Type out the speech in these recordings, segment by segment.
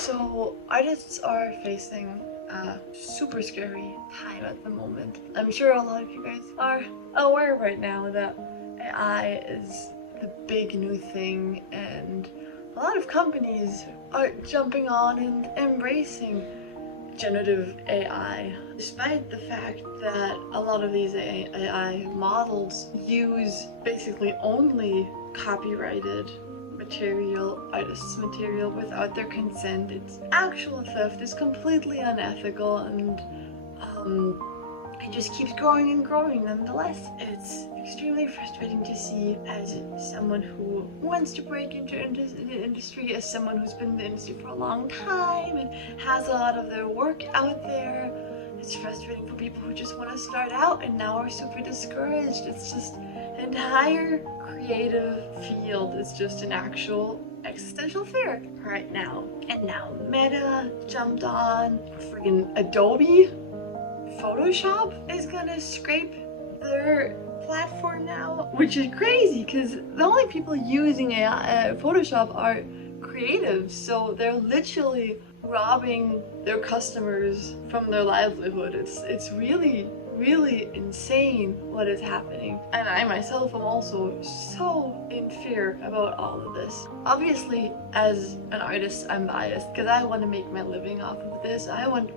So artists are facing a super scary time at the moment. I'm sure a lot of you guys are aware right now that AI is the big new thing, and a lot of companies are jumping on and embracing generative AI, despite the fact that a lot of these AI models use basically only copyrighted material, artists' material, without their consent. It's actual theft, it's completely unethical, and it just keeps growing and growing nonetheless. It's extremely frustrating to see as someone who wants to break into the industry, as someone who's been in the industry for a long time and has a lot of their work out there. It's frustrating for people who just want to start out and now are super discouraged. It's just the entire creative field is just an actual existential fear right now. And now Meta jumped on, friggin' Adobe Photoshop is gonna scrape their platform now, which is crazy because the only people using AI, Photoshop are creatives, so they're literally robbing their customers from their livelihood. It's really insane what is happening, and I myself am also so in fear about all of this. Obviously, as an artist, I'm biased because I want to make my living off of this. I want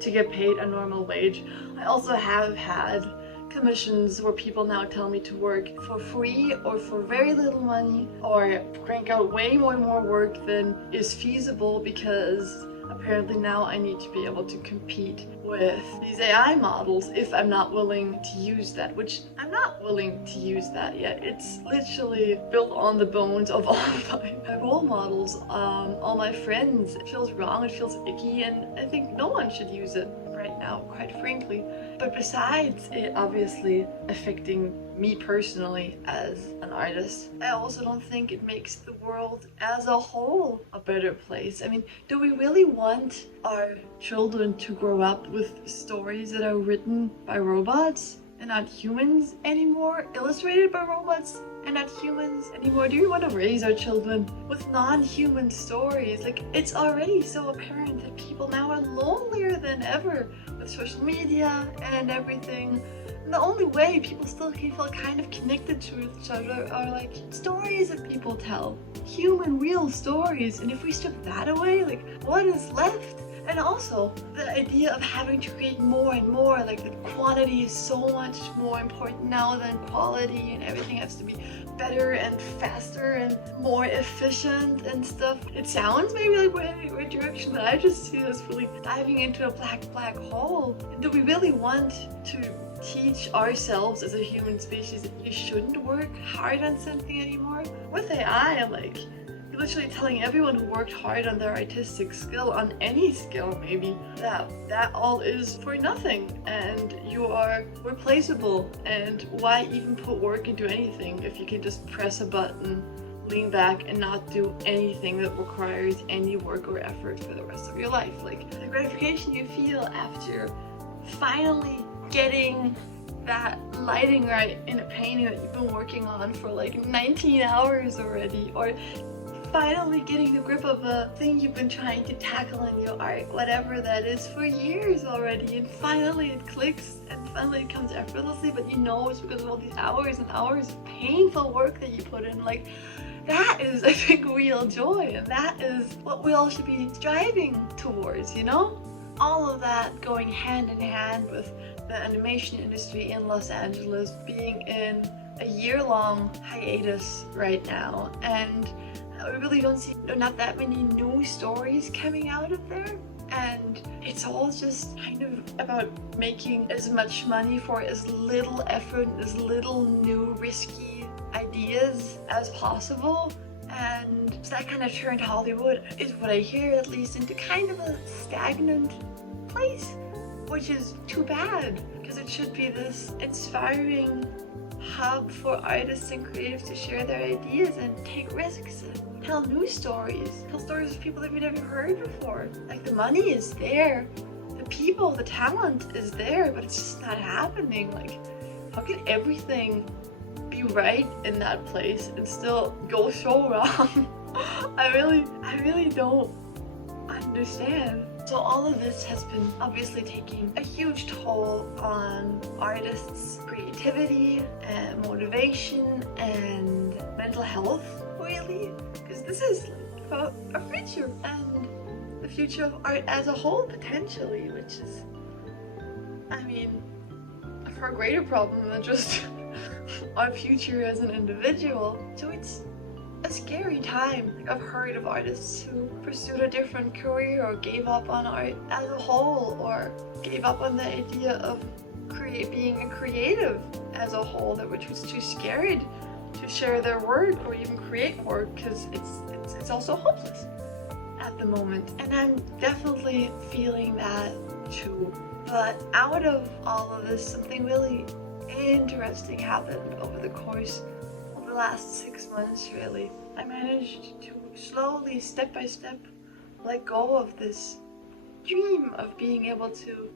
to get paid a normal wage. I also have had commissions where people now tell me to work for free or for very little money, or crank out way more work than is feasible, because apparently now I need to be able to compete with these AI models if I'm not willing to use that, which I'm not willing to use that yet. It's literally built on the bones of all my role models, all my friends. It feels wrong, it feels icky, and I think no one should use it right now, quite frankly. But besides it obviously affecting me personally as an artist, I also don't think it makes the world as a whole a better place. I mean, do we really want our children to grow up with stories that are written by robots and not humans anymore, illustrated by robots and not humans anymore? Do we want to raise our children with non-human stories? Like, it's already so apparent that people now are lonelier than ever with social media and everything. And the only way people still can feel kind of connected to each other are like stories that people tell, human, real stories. And if we strip that away, like, what is left? And also, the idea of having to create more and more, like the quantity is so much more important now than quality, and everything has to be better and faster and more efficient and stuff. It sounds maybe like we're heading in the right direction, but I just see us really diving into a black hole. And do we really want to teach ourselves as a human species that you shouldn't work hard on something anymore? With AI, I'm like, literally telling everyone who worked hard on their artistic skill, on any skill maybe, that all is for nothing and you are replaceable. And why even put work into anything if you can just press a button, lean back, and not do anything that requires any work or effort for the rest of your life? Like, the gratification you feel after finally getting that lighting right in a painting that you've been working on for like 19 hours already, or finally getting the grip of a thing you've been trying to tackle in your art, whatever that is, for years already, and finally it clicks and finally it comes effortlessly, but you know it's because of all these hours and hours of painful work that you put in. Like, that is, I think, real joy, and that is what we all should be striving towards, you know? All of that going hand in hand with the animation industry in Los Angeles being in a year-long hiatus right now, and we really don't see not that many new stories coming out of there. And it's all just kind of about making as much money for as little effort, as little new risky ideas as possible. And so that kind of turned Hollywood, is what I hear at least, into kind of a stagnant place, which is too bad, because it should be this inspiring hub for artists and creatives to share their ideas and take risks and tell new stories, tell stories of people that we've never heard before. Like, the money is there, the people, the talent is there, but it's just not happening. Like, how can everything be right in that place and still go so wrong? I really don't understand. So all of this has been obviously taking a huge toll on artists' creativity and motivation and mental health, really, because this is like about our future and the future of art as a whole, potentially, which is, I mean, a far greater problem than just our future as an individual. So it's a scary time. Like, I've heard of artists who pursued a different career or gave up on art as a whole, or gave up on the idea of being a creative as a whole, that which was too scared to share their work or even create work because it's also hopeless at the moment. And I'm definitely feeling that too. But out of all of this, something really interesting happened over the course of the last 6 months, really. I managed to slowly, step by step, let go of this dream of being able to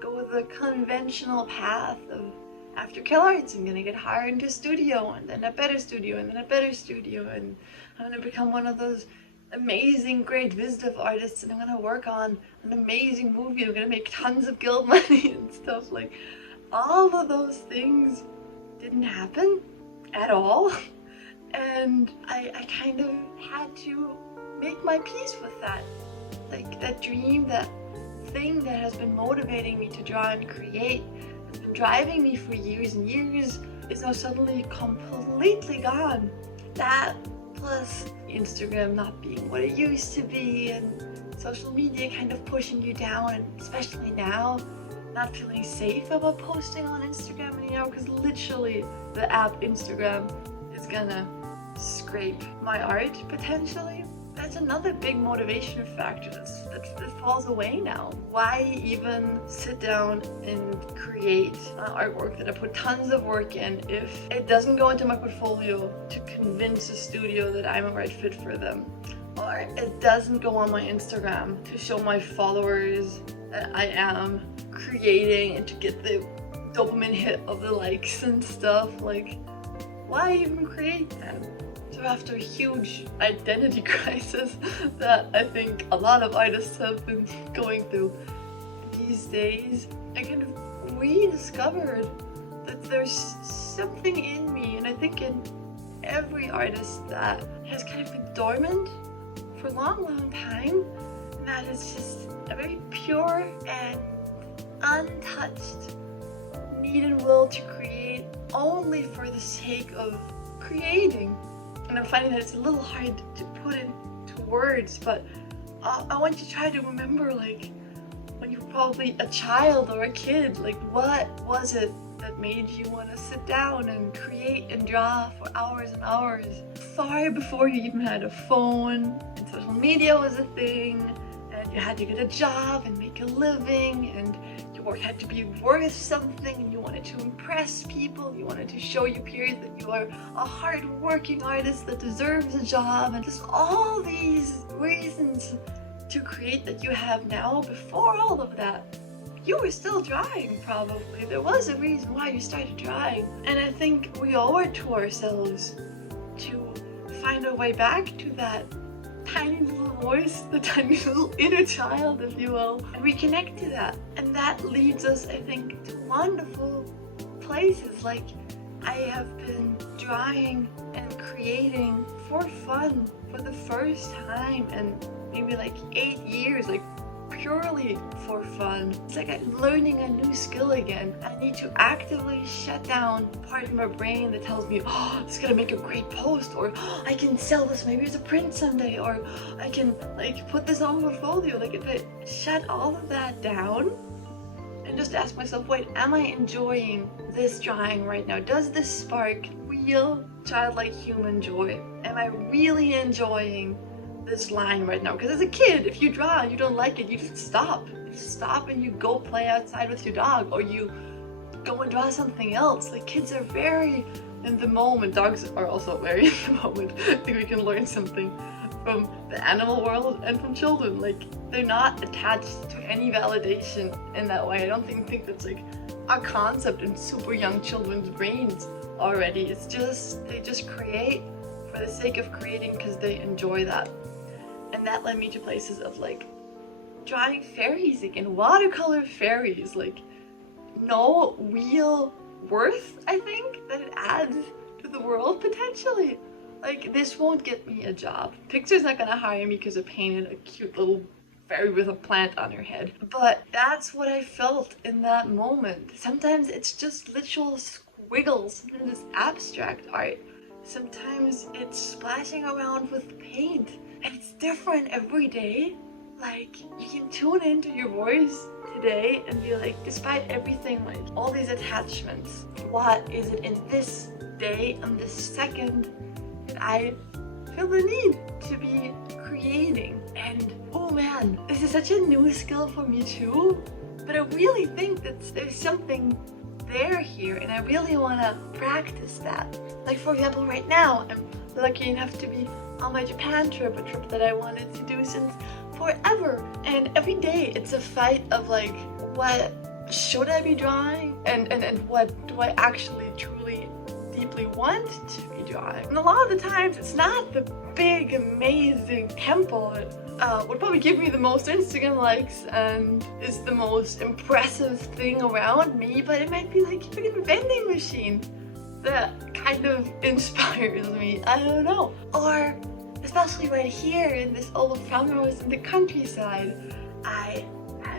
go the conventional path of, after CalArts, I'm gonna get hired into a studio, and then a better studio, and then a better studio, and I'm gonna become one of those amazing, great visitive artists, and I'm gonna work on an amazing movie, I'm gonna make tons of guild money and stuff. Like, all of those things didn't happen at all. And I kind of had to make my peace with that. Like, that dream, that thing that has been motivating me to draw and create, has been driving me for years and years, is now suddenly completely gone. That, plus Instagram not being what it used to be, and social media kind of pushing you down, and especially now, not feeling safe about posting on Instagram anymore, because literally the app Instagram is gonna scrape my art, potentially. That's another big motivation factor that falls away now. Why even sit down and create an artwork that I put tons of work in if it doesn't go into my portfolio to convince a studio that I'm a right fit for them? Or it doesn't go on my Instagram to show my followers that I am creating and to get the dopamine hit of the likes and stuff. Like, why even create that? So after a huge identity crisis that I think a lot of artists have been going through these days, I kind of rediscovered that there's something in me, and I think in every artist, that has kind of been dormant for a long time, and that is just a very pure and untouched need and will to create only for the sake of creating. And I'm finding that it's a little hard to put into words, but I want you to try to remember, like, when you were probably a child or a kid, like, what was it that made you want to sit down and create and draw for hours and hours, far before you even had a phone and social media was a thing, and you had to get a job and make a living, and your work had to be worth something, and you wanted to impress people, you wanted to show your peers that you are a hard-working artist that deserves a job, and just all these reasons to create that you have now. Before all of that, you were still drawing, probably. There was a reason why you started drawing, and I think we owe it to ourselves to find our way back to that tiny little voice, the tiny little inner child, if you will, and reconnect to that. And that leads us, I think, to wonderful places. Like, I have been drawing and creating for fun for the first time in maybe like 8 years, like purely for fun. It's like I'm learning a new skill again. I need to actively shut down the part of my brain that tells me, oh, it's gonna make a great post, or oh, I can sell this maybe as a print someday, or I can like put this on portfolio. Like, if I shut all of that down and just ask myself, wait, am I enjoying this drawing right now? Does this spark real childlike human joy? Am I really enjoying this line right now? Because as a kid, if you draw and you don't like it, you just stop. You stop and you go play outside with your dog, or you go and draw something else. Like, kids are very in the moment. Dogs are also very in the moment. I think we can learn something from the animal world and from children. Like, they're not attached to any validation in that way. I don't think that's like a concept in super young children's brains already. It's just, they just create for the sake of creating because they enjoy that. And that led me to places of like drawing fairies again, watercolor fairies, like no real worth, I think, that it adds to the world potentially. Like, this won't get me a job. Pixar's not gonna hire me because I painted a cute little fairy with a plant on her head. But that's what I felt in that moment. Sometimes it's just literal squiggles, sometimes it's abstract art. Sometimes it's splashing around with paint. And it's different every day. Like, you can tune into your voice today and be like, despite everything, like all these attachments, what is it in this day and this second that I feel the need to be creating? And oh man, this is such a new skill for me too, but I really think that there's something there here and I really want to practice that. Like, for example, right now I'm lucky enough to be on my Japan trip, a trip that I wanted to do since forever, and every day it's a fight of like, what should I be drawing and what do I actually truly deeply want to be drawing. And a lot of the times it's not the big amazing temple that would probably give me the most Instagram likes and is the most impressive thing around me, but it might be like a freaking vending machine that kind of inspires me. I don't know. Or especially right here in this old farmhouse in the countryside, I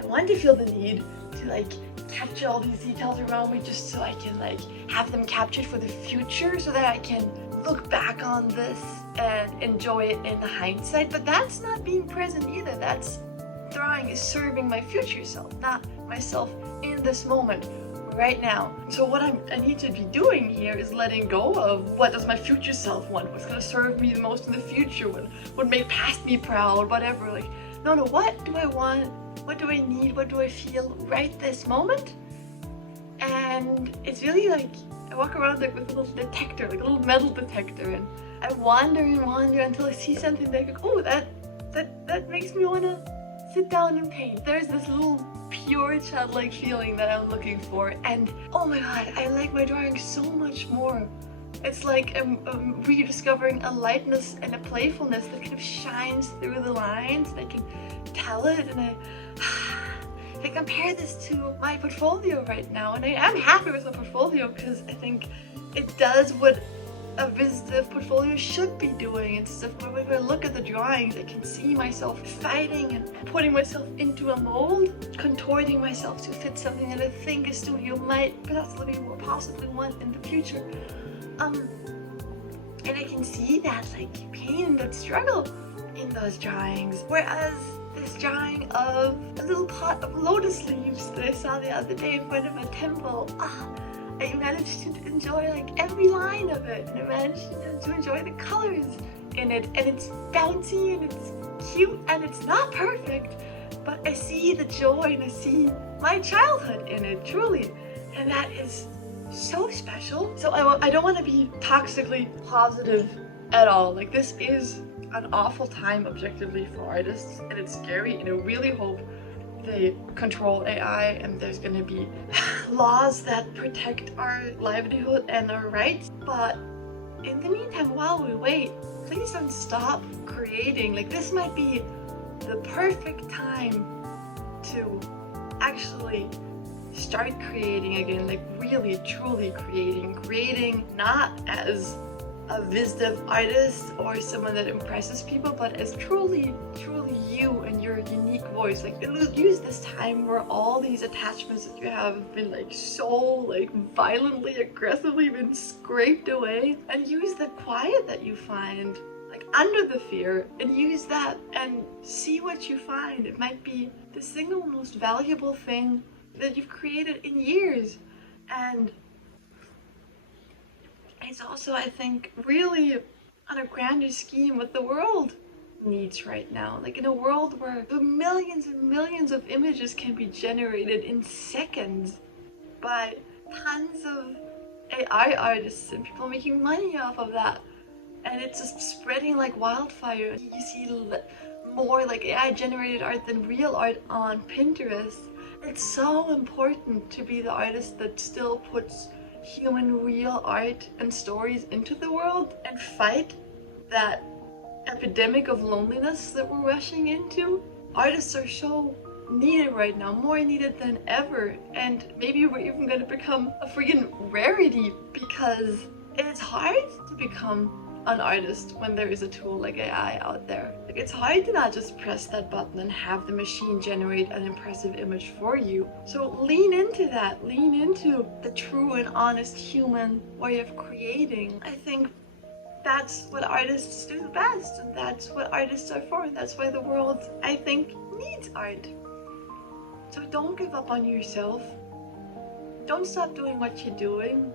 want to feel the need to like capture all these details around me just so I can like have them captured for the future so that I can look back on this and enjoy it in hindsight. But that's not being present either. That's drawing is serving my future self, not myself in this moment right now. So what I need to be doing here is letting go of what does my future self want, what's gonna serve me the most in the future, what would make past me proud, whatever. Like, no, what do I want, what do I need, what do I feel right this moment? And it's really like, I walk around like with a little detector, like a little metal detector, and I wander and wander until I see something like, oh, that makes me wanna sit down and paint. There's this little pure childlike feeling that I'm looking for, and oh my god, I like my drawing so much more. It's like I'm rediscovering a lightness and a playfulness that kind of shines through the lines, and I can tell it, and I compare this to my portfolio right now, and I am happy with my portfolio because I think it does what a visitive portfolio should be doing. It's if I look at the drawings, I can see myself fighting and putting myself into a mold, contorting myself to fit something that I think a studio might possibly want in the future. And I can see that like pain and that struggle in those drawings. Whereas this drawing of a little pot of lotus leaves that I saw the other day in front of a temple, I managed to enjoy like every line of it, and I managed to enjoy the colors in it, and it's bouncy and it's cute and it's not perfect, but I see the joy and I see my childhood in it, truly, and that is so special. So I don't want to be toxically positive at all. Like, this is an awful time objectively for artists, and it's scary, and I really hope they control AI and there's gonna be laws that protect our livelihood and our rights. But in the meantime, while we wait, please don't stop creating. Like, this might be the perfect time to actually start creating again, like really truly creating not as a visitive artist or someone that impresses people, but as truly you and your unique voice. Like, use this time where all these attachments that you have been like so like violently, aggressively been scraped away, and use the quiet that you find like under the fear, and use that and see what you find. It might be the single most valuable thing that you've created in years. And it's also, I think, really on a grander scheme what the world needs right now. Like, in a world where the millions and millions of images can be generated in seconds by tons of AI artists and people making money off of that, and it's just spreading like wildfire. You see more like AI generated art than real art on Pinterest. It's so important to be the artist that still puts human real art and stories into the world and fight that epidemic of loneliness that we're rushing into. Artists are so needed right now, more needed than ever, and maybe we're even gonna become a freaking rarity because it's hard to become an artist when there is a tool like AI out there. Like, it's hard to not just press that button and have the machine generate an impressive image for you. So lean into that, lean into the true and honest human way of creating. I think that's what artists do the best, and that's what artists are for. That's why the world, I think, needs art. So don't give up on yourself. Don't stop doing what you're doing.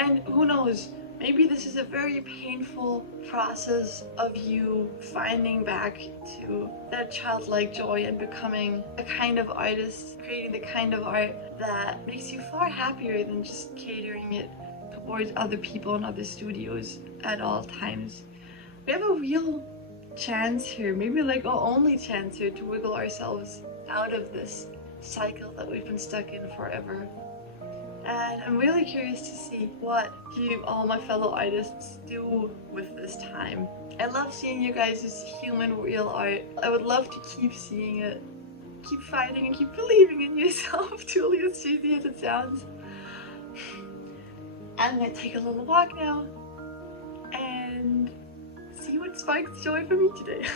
And who knows, maybe this is a very painful process of you finding back to that childlike joy and becoming a kind of artist, creating the kind of art that makes you far happier than just catering it towards other people and other studios at all times. We have a real chance here, maybe like our only chance here, to wiggle ourselves out of this cycle that we've been stuck in forever. And I'm really curious to see what you, all my fellow artists, do with this time. I love seeing you guys' human real art. I would love to keep seeing it. Keep fighting and keep believing in yourself, truly as cheesy as it sounds. I'm gonna take a little walk now and see what sparks joy for me today.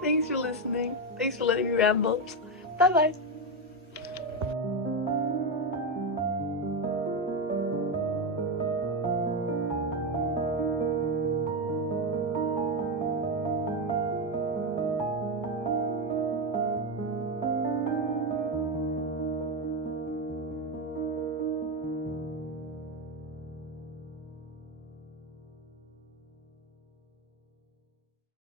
Thanks for listening. Thanks for letting me ramble. Bye bye.